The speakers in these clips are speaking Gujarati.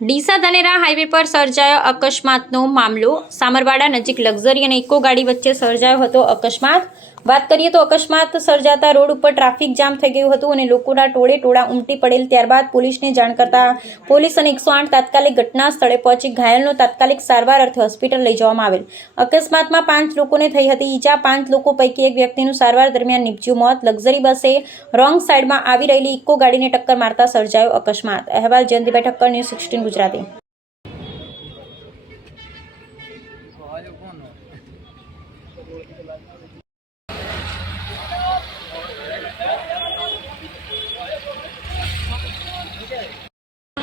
ડીસા ધાનેરા હાઈવે પર સર્જાયો અકસ્માતનો મામલો. સામરવાડા નજીક લક્ઝરી અને ઇકો ગાડી વચ્ચે સર્જાયો હતો અકસ્માત. વાત કરીએ તો અકસ્માત સર્જાતા રોડ ઉપર ટ્રાફિક જામ થઈ ગયું હતું અને લોકોના ટોળે ટોળા ઉમટી પડેલ ત્યારબાદ પોલીસને જાણ કરતા પોલીસ અને એકસો આઠ તાત્કાલિક ઘટના સ્થળે પહોંચી ઘાયલનો તાત્કાલિક સારવાર અર્થે હોસ્પિટલ લઈ જવામાં આવેલ. અકસ્માતમાં પાંચ લોકોને થઈ હતી. ઈજા પાંચ લોકો પૈકી એક વ્યક્તિનું સારવાર દરમિયાન નીપજ્યું મોત. લક્ઝરી બસે રોંગ સાઈડમાં આવી રહેલી ઇકો ગાડીને ટક્કર મારતા સર્જાયો અકસ્માત. અહેવાલ જયંતિભાઈ ઠક્કર, ન્યૂઝ સિક્સટીન ગુજરાતી.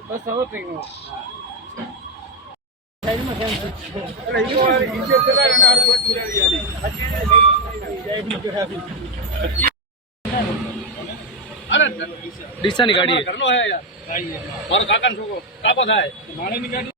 બસ હવે થઈ ગયું ડીસાની ગાડી ઘરનો હે યાર મારો કાકાનો છોકરો કાપો થાય. માણસની ગાડી